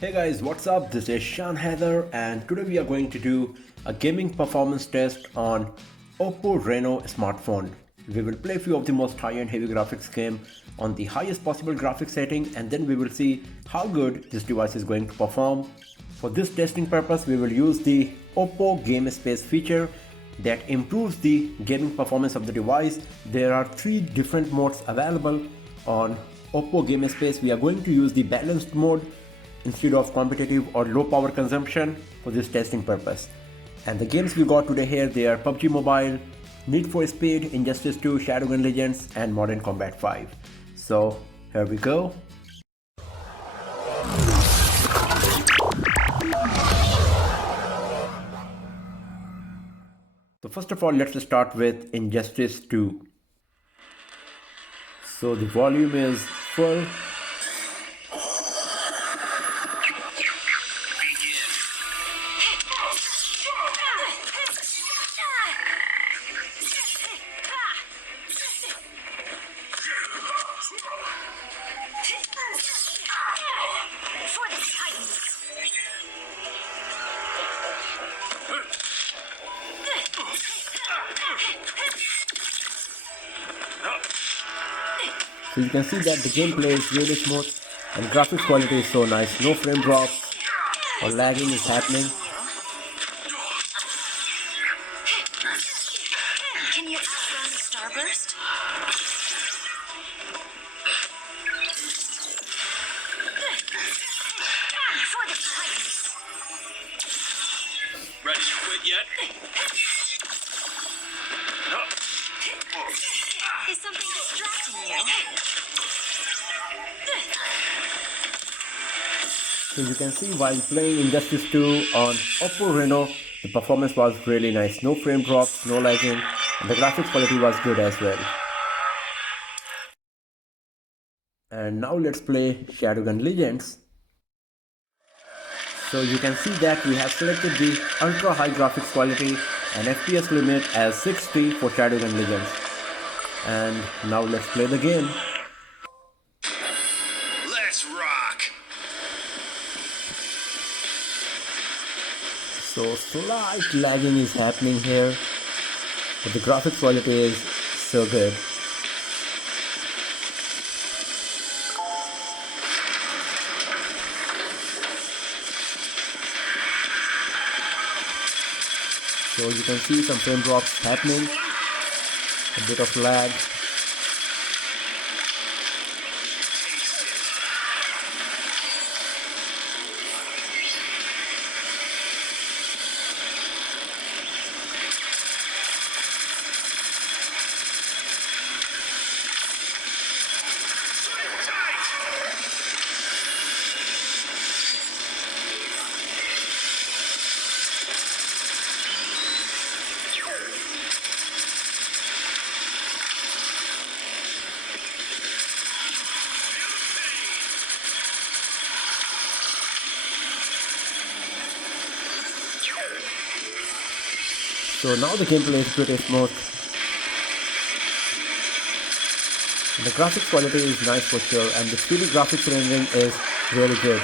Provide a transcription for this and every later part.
Hey guys, what's up? This is Shan Heather and today we are going to do a gaming performance test on OPPO Reno smartphone. We will play a few of the most high-end heavy graphics game on the highest possible graphics setting and then we will see how good this device is going to perform. For this testing purpose, we will use the OPPO Game Space feature that improves the gaming performance of the device. There are three different modes available on OPPO Game Space. We are going to use the balanced mode instead of competitive or low power consumption for this testing purpose. And the games we got today here, they are PUBG Mobile, Need for Speed, Injustice 2, Shadowgun Legends and Modern Combat 5. So here we go. So first of all, let's start with Injustice 2. So the volume is full. So you can see that the gameplay is really smooth and graphics quality is so nice. No frame drops or lagging is happening. Can you outrun the starburst? For the Titans! Ready to quit yet? Is something distracting you? So you can see while playing Injustice 2 on OPPO Reno, the performance was really nice. No frame drops, no lagging, and the graphics quality was good as well. And now let's play Shadowgun Legends. So you can see that we have selected the ultra high graphics quality and FPS limit as 60 for Shadowgun Legends. And now let's play the game. Let's rock! So slight lagging is happening here, but the graphics quality is so good. So you can see some frame drops happening, a bit of lag. So now the gameplay is pretty smooth. The graphics quality is nice for sure and the 3D graphics rendering is really good.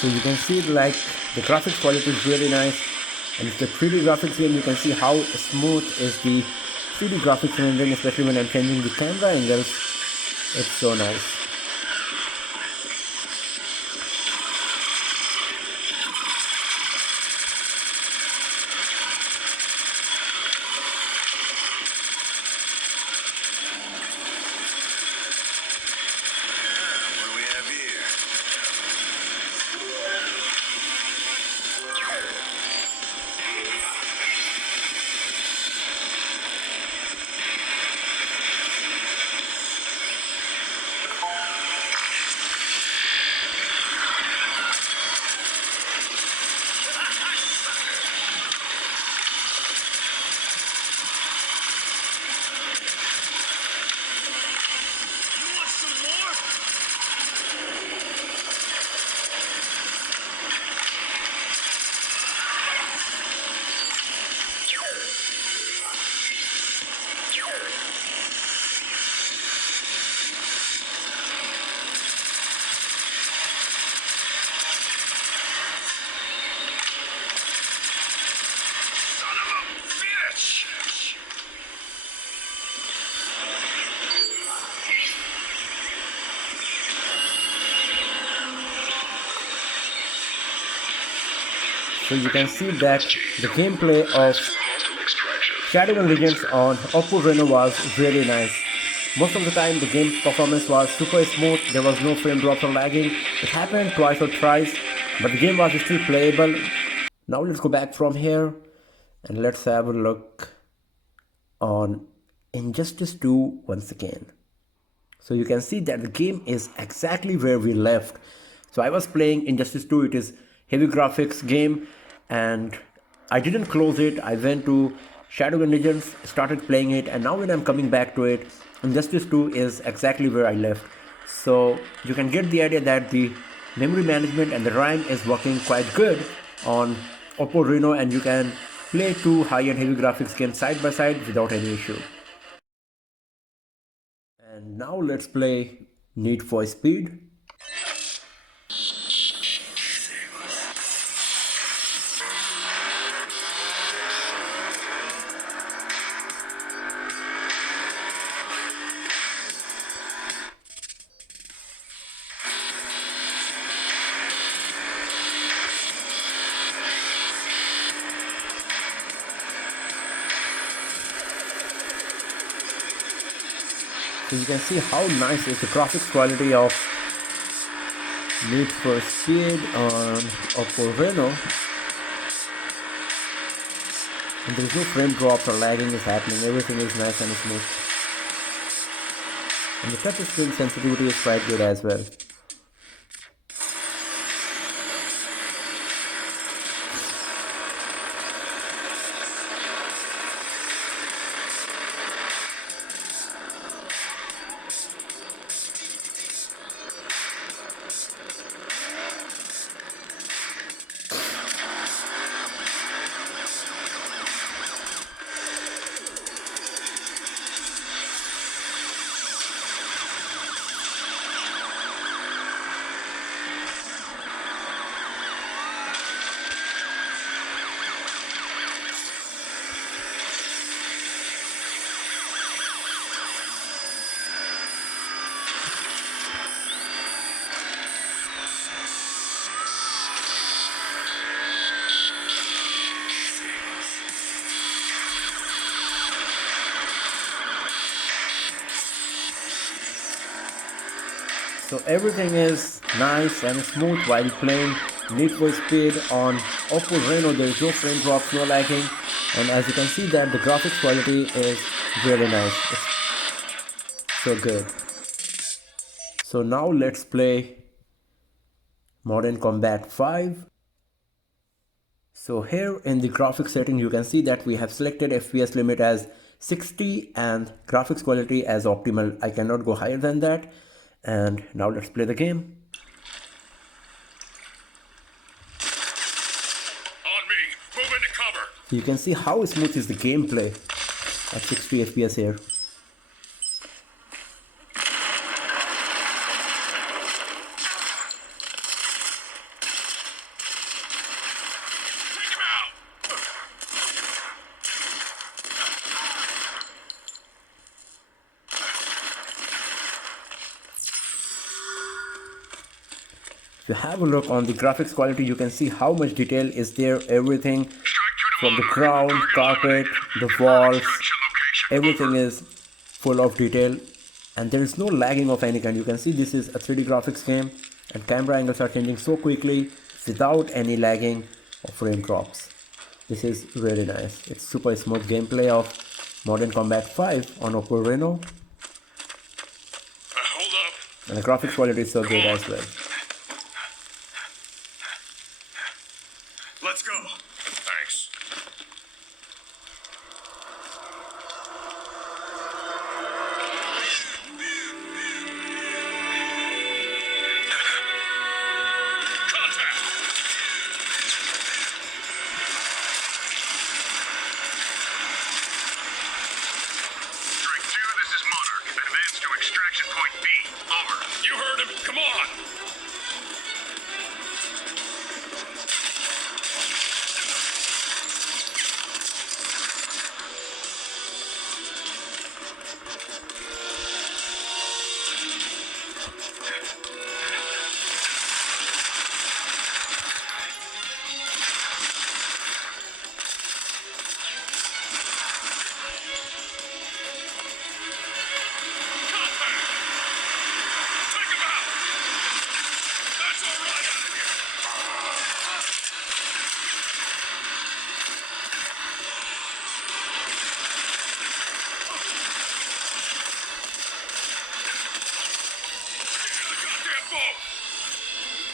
So you can see like the graphics quality is really nice, and it's the 3D graphics game. You can see how smooth is the 3D graphics rendering, especially when I'm changing the camera angles. It's so nice. What do we have here? So you can see that the gameplay of Shadowgun Legends on OPPO Reno was really nice. Most of the time the game performance was super smooth, there was no frame drops or lagging. It happened twice or thrice, but the game was still playable. Now let's go back from here and let's have a look on Injustice 2 once again. So you can see that the game is exactly where we left. So I was playing Injustice 2, it is heavy graphics game, and I didn't close it. I went to Shadowgun Legends, started playing it, and now when I'm coming back to it, Injustice 2 is exactly where I left. So you can get the idea that the memory management and the RAM is working quite good on OPPO Reno, and you can play two high-end heavy graphics games side by side without any issue. And now let's play Need for Speed. So you can see how nice is the graphics quality of Need for Speed on OPPO Reno. And there is no frame drops or lagging is happening, everything is nice and smooth. And the touch screen sensitivity is quite good as well. So everything is nice and smooth while playing Need for Speed on OPPO Reno. There is no frame drops, no lagging, and as you can see that the graphics quality is really nice. It's so good. So now let's play Modern Combat 5. So here in the graphics setting you can see that we have selected FPS limit as 60 and graphics quality as optimal. I cannot go higher than that. And now let's play the game. On me. Move into cover. So you can see how smooth is the gameplay at 60 FPS here. Take him out. If you have a look on the graphics quality, you can see how much detail is there. Everything from the ground, carpet, the walls, everything is full of detail, and there is no lagging of any kind. You can see this is a 3D graphics game, and camera angles are changing so quickly without any lagging or frame drops. This is really nice. It's super smooth gameplay of Modern Combat 5 on OPPO Reno, Hold up. and the graphics quality is so good as well. Let's go. Thanks. Contact. Strike 2, this is Monarch. Advance to extraction point B. Over. You heard him. Come on.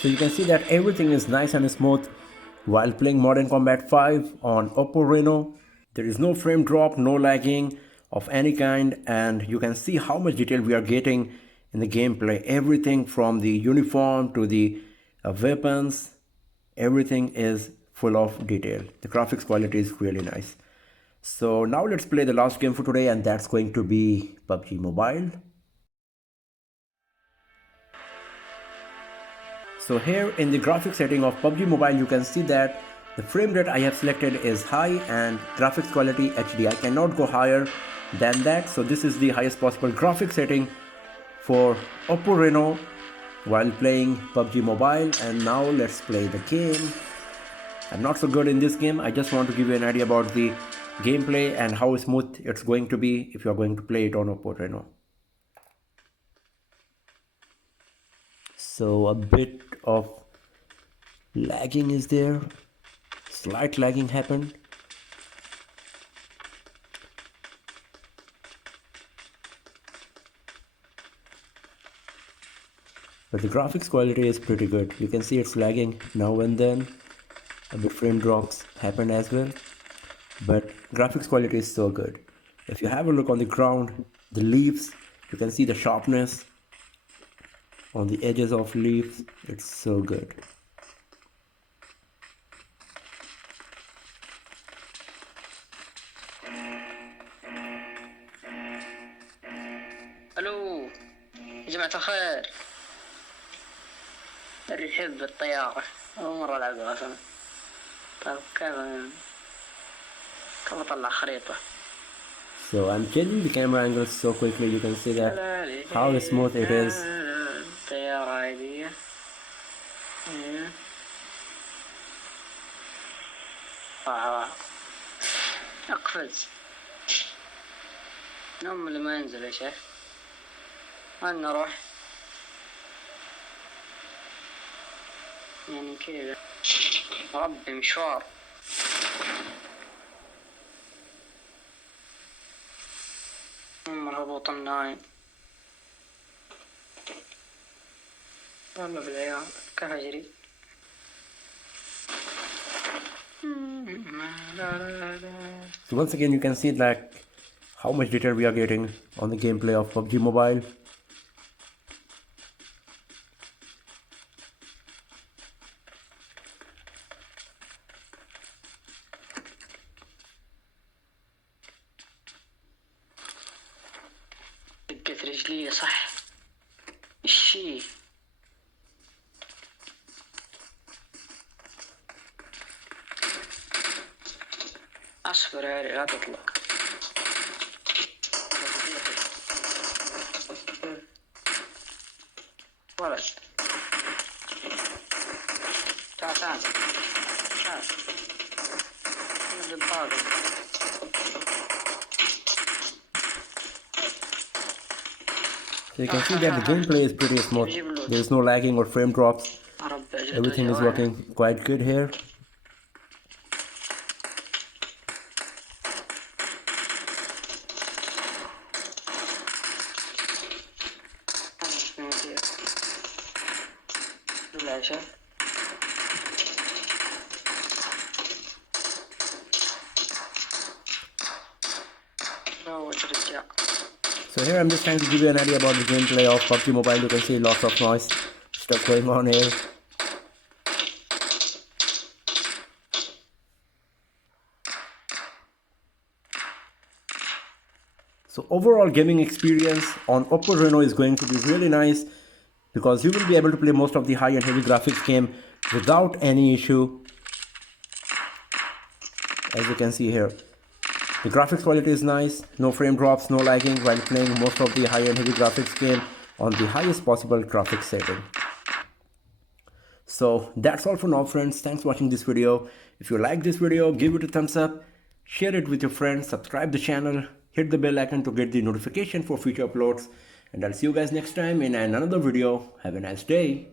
So you can see that everything is nice and smooth while playing Modern Combat 5 on OPPO Reno. There is no frame drop, no lagging of any kind, and you can see how much detail we are getting in the gameplay. Everything from the uniform to the weapons, everything is full of detail. The graphics quality is really nice. So now let's play the last game for today, and that's going to be PUBG Mobile. So here in the graphics setting of PUBG Mobile, you can see that the frame rate I have selected is high and graphics quality HD. I cannot go higher than that. So this is the highest possible graphics setting for OPPO Reno while playing PUBG Mobile. And now let's play the game. I'm not so good in this game. I just want to give you an idea about the gameplay and how smooth it's going to be if you're going to play it on OPPO Reno. So a bit of lagging is there. Slight lagging happened. But the graphics quality is pretty good. You can see it's lagging now and then. A bit frame drops happen as well. But graphics quality is so good. If you have a look on the ground, the leaves, you can see the sharpness on the edges of leaves. It's so good. الو يا جماعة الخير، الرحب بالطيارة، أول مرة ألعبها أصلا. طيب كيف أطلع خريطة؟ So I'm changing the camera angle so quickly, you can see that how smooth it is. الطيارة عادية. أقفز. نوم اللي ما ينزل يا شيخ. وين نروح؟ يعني كذا. ربي مشوار. مرهبوط النايم. والله بالعيال كيف أجري؟ So once again you can see like how much detail we are getting on the gameplay of PUBG Mobile. دقت رجلي صح. إشي أصبر يا علي لا تطلق. ولد تعال تعال تعال نزل طاقة. So you can see that the gameplay is pretty smooth. There is no lagging or frame drops. Everything is working quite good here. So here I'm just trying to give you an idea about the gameplay of PUBG Mobile. You can see lots of noise stuff going on here. So overall gaming experience on OPPO Reno is going to be really nice because you will be able to play most of the high and heavy graphics game without any issue. As you can see here, the graphics quality is nice, no frame drops, no lagging while playing most of the high and heavy graphics game on the highest possible graphics setting. So that's all for now friends. Thanks for watching this video. If you like this video, give it a thumbs up, share it with your friends, subscribe the channel, hit the bell icon to get the notification for future uploads, and I'll see you guys next time in another video. Have a nice day.